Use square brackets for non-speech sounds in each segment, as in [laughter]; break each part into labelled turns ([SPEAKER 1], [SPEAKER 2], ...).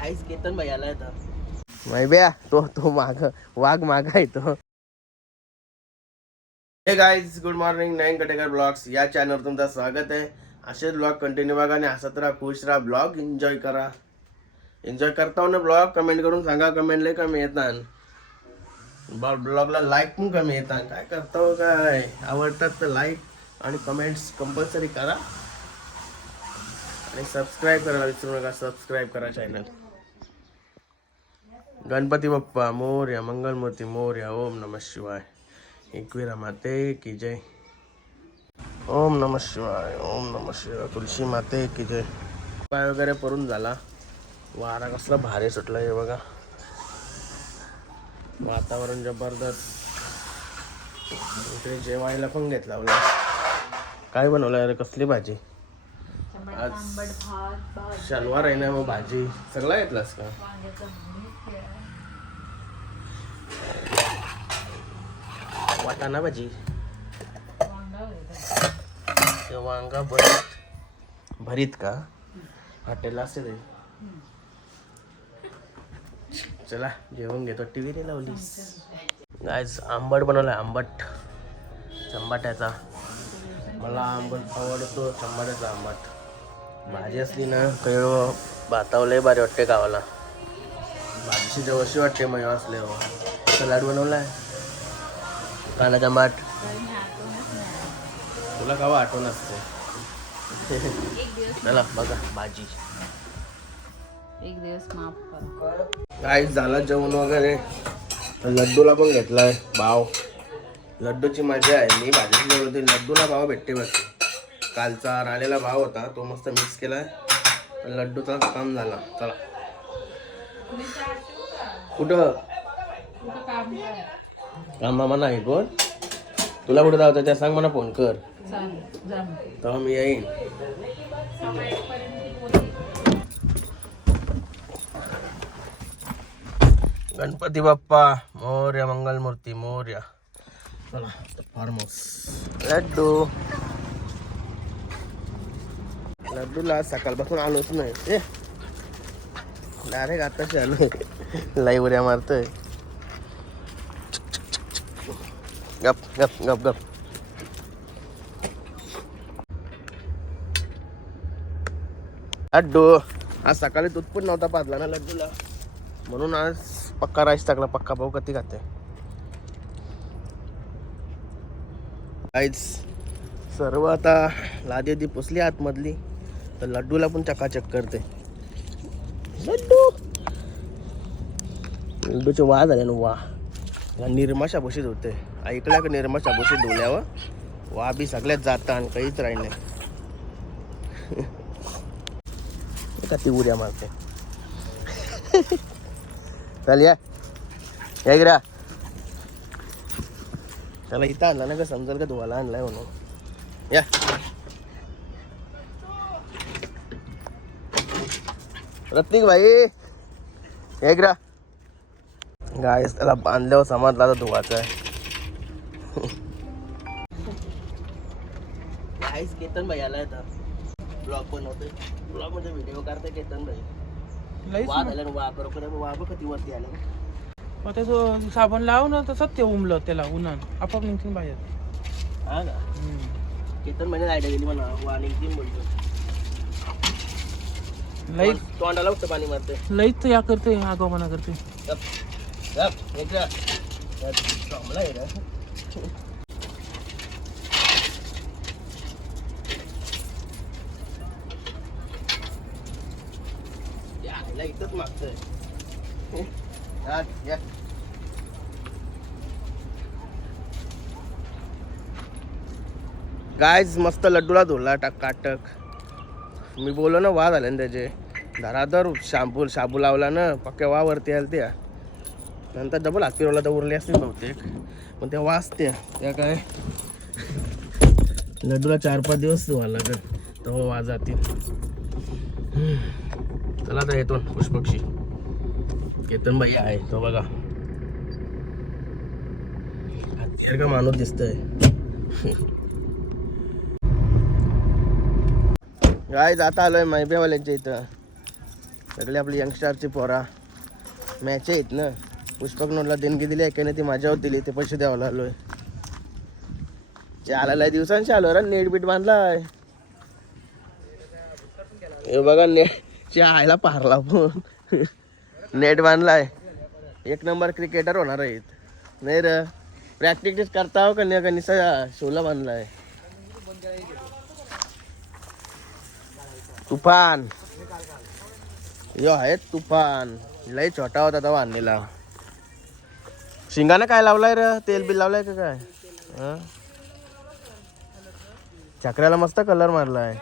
[SPEAKER 1] गाईस केतन भाई आलाय आता माहिती तो तो माग वाघ माग आहे तो. हे गाईज गुड मॉर्निंग नाईन कटेकर ब्लॉग्स या चॅनलवर तुमचं स्वागत आहे. असेच ब्लॉग कंटिन्यू बघा आणि हसत राहा खुश राहा. ब्लॉग एन्जॉय करा. एन्जॉय करता ना ब्लॉग कमेंट करून सांगा कमेंट लय कमी येतात. ब्लॉगला लाईक पण कमी येतात. काय करता हो काय? आवडतात तर लाईक आणि कमेंट्स कंपल्सरी करा. आणि सबस्क्राईब करायला विसरू नका सबस्क्राईब करा चॅनल गणपती बाप्पा मोर्या मंगलमूर्ती मोर्या ओम नम शिवाय. एकविरा माते की जय. ओम नम शिवाय ओम नम शिवाय तुळशी माते की जय. पाय वगैरे परून झाला. वारा कसला भारी सुटला हे बघा. वातावरण जबरदस्त. इकडे जेवायला पण घेतला काय बनवलं अरे कसली भाजी? आज शनिवार आहे ना मग भाजी. सगळा घेतलास का? वाटाणा भाजी वांगा भरीत भरीत का? हॉटेलला असते ते चला जेवण घेतो. टी व्ही लावलीस गायज आंबट बनवलाय आंबट. चंबाट्याचा. मला आंबट आवडतो चंबाट्याचा आंबट. भाजी असली ना कळ हो, भातावलंय भारी वाटते गावाला. भाजीची जवळशी वाटते मग असले हो. सलाड बनवलाय. कांदा टमाट तुला गावा आठवण असते. [laughs] चला बघा भाजी.
[SPEAKER 2] एक दिवस माफ कर.
[SPEAKER 1] काय झालं जेवण वगैरे? लड्डूला पण घेतलाय भाव. लड्डूची मजा आहे. मी भाजी जेवण होती लड्डूला भाव भेटते बघ. कालचा राहिलेला भाव होता तो मस्त मिक्स केलाय. पण लड्डूचा काम झाला. चला. कुठं? काम मामा नाही कोण तुला कुठं जायचं त्या सांग मला फोन कर. तेव्हा मी येईन. गणपती बाप्पा मोर्या मंगलमूर्ती मोर्या. चला फार्म हाऊस लड्डू. लड्डूला आज सकाळपासून आलोच नाही. ए. डायरेक्ट आताशी आलोय. लाईव्ह उड्या मारतोय. गप गप गप गप लड्डू आज सकाळी दूध पण नव्हता पाजला ना लड्डूला. म्हणून आज पक्का राईस टाकला पक्का भाऊ कधी खाते काहीच सर्व आता लादी आधी पुसली आतमधली. तर लड्डूला पण चकाचक करते. लड्डू! लड्डूचे वा झाले ना वा निर्माशा भुशीत होते. ऐकल्या का निर्माशा भुशीत धुल्यावर वा बी सगळ्यात जातं आणि काहीच राहील नाही. का ती उड्या मारते? चल या. या गिरा त्याला इथं आणला ना का समजेल का तुम्हाला आणलाय म्हणून. या. रत्निक भाई. या गिरा गाय त्याला बांधल्यावर समाजला तर धुवायचं आहे. गाईस केतन भाई आलाय आता. ब्लॉग बनवतोय. ब्लॉगमध्ये व्हिडिओ काढतोय केतन भाई.
[SPEAKER 3] लईच
[SPEAKER 1] वाद आला वा बरोबर वा बघ किती वरती आले
[SPEAKER 3] मग त्याचं साबण लाव ना तसंच ते उमलं त्याला उन्हान आपोआप निघतील बाहेर.
[SPEAKER 1] हा का? केतन म्हणजे आयडिया गेली म्हणा वा निघतील बोलतो
[SPEAKER 3] लई
[SPEAKER 1] तोंड- तोंडाला फक्त पाणी मारते
[SPEAKER 3] लईच या करते आगावपणा करते
[SPEAKER 1] गप इथंच मागतोय गायज मस्त लड्डूला धुरला टाक काटक. मी बोललो ना वा झाले ना त्याचे. धराधर शाम्पू शाबू लावला ना पक्क्या वा वरती आल्या त्या नंतर डबल हात फिरवला तर उरले असतील बहुतेक. पण त्या वाचत्या त्या काय? लड्डूला चार पाच दिवस व्हायला लागेल. तेव्हा वा जातील चला आता येतो पुष्पक्षी. केतन भाई आहे. तो बघा. हत्तीर का माणूस दिसतोय. गाय जाता आलोय मैबेवाल्यांच्या इथं. सगळे आपले यंगस्टारचे पोरा. मॅच आहेत ना? पुष्पक नोटला देणगी दिली एकाने ती माझ्यावर दिली ते पैसे द्यावं लागलो आहे आलेला आहे दिवसांशी आलो रे नेट बीट बांधला आहे हे बघा नेट आयला पारला पण. नेट बांधलाय. एक नंबर क्रिकेटर होणार आहेत. नाही र प्रॅक्टिस करता हो का नाही का निसा शोला बांधलाय. तुफान. यो आहे तुफान. लय छोटा होता तो बांधलेला. शिंगानं काय लावलाय र? तेल बिल लावलाय का काय? हं? चक्राला मस्त कलर मारलाय.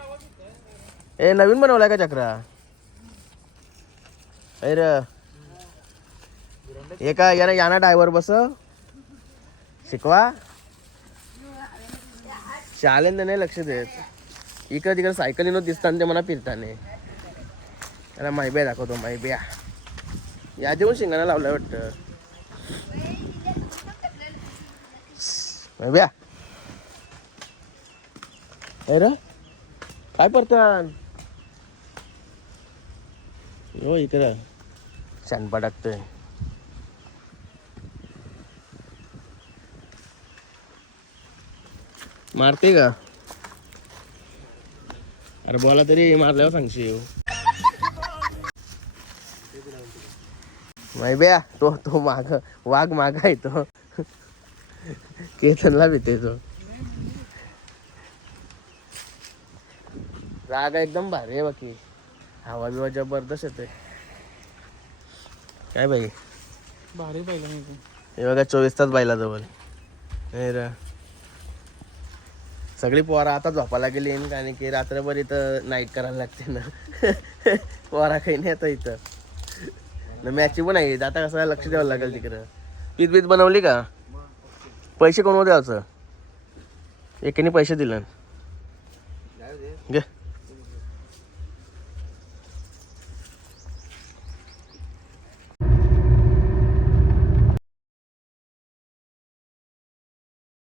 [SPEAKER 1] ए नवीन बनवलाय का चक्रा? ए र. एका यानं याना ड्रायव्हर बस शिकवा. शाळेंद नाही लक्ष देत. इकडे तिकडे सायकलीनं दिसताना ते मला फिरताना. त्याला माहिब्या दाखवतो माहिब्या या देऊन शिंगाना लावलाय वाटतं. ब्या अरे काय परतान हो इकडं शानपा टाकतोय मारते का अरे बोला तरी मारल्यावर सांगशील माहिब्या तो तो माग वाघ माग आहे तो केतनला भीते तो. राग एकदम भारी आहे बाकी. हवा बिवा जबरदस्त येते काय बाई?
[SPEAKER 3] भारी पाहिलं मी.
[SPEAKER 1] हे बघा चोवीस तास बायला जवळ. हे र. सगळी पोरा आता झोपायला गेली कारण की रात्रभर इथं नाईट करायला लागते ना. [laughs] पोरा काही नाही आता इथं. न मॅची पण आहे. आता कसं लक्ष द्यावं लागेल तिकडं. पीत बीत बनवली का? पैसे कोण द्यायचं एकीने पैसे दिलं. घे.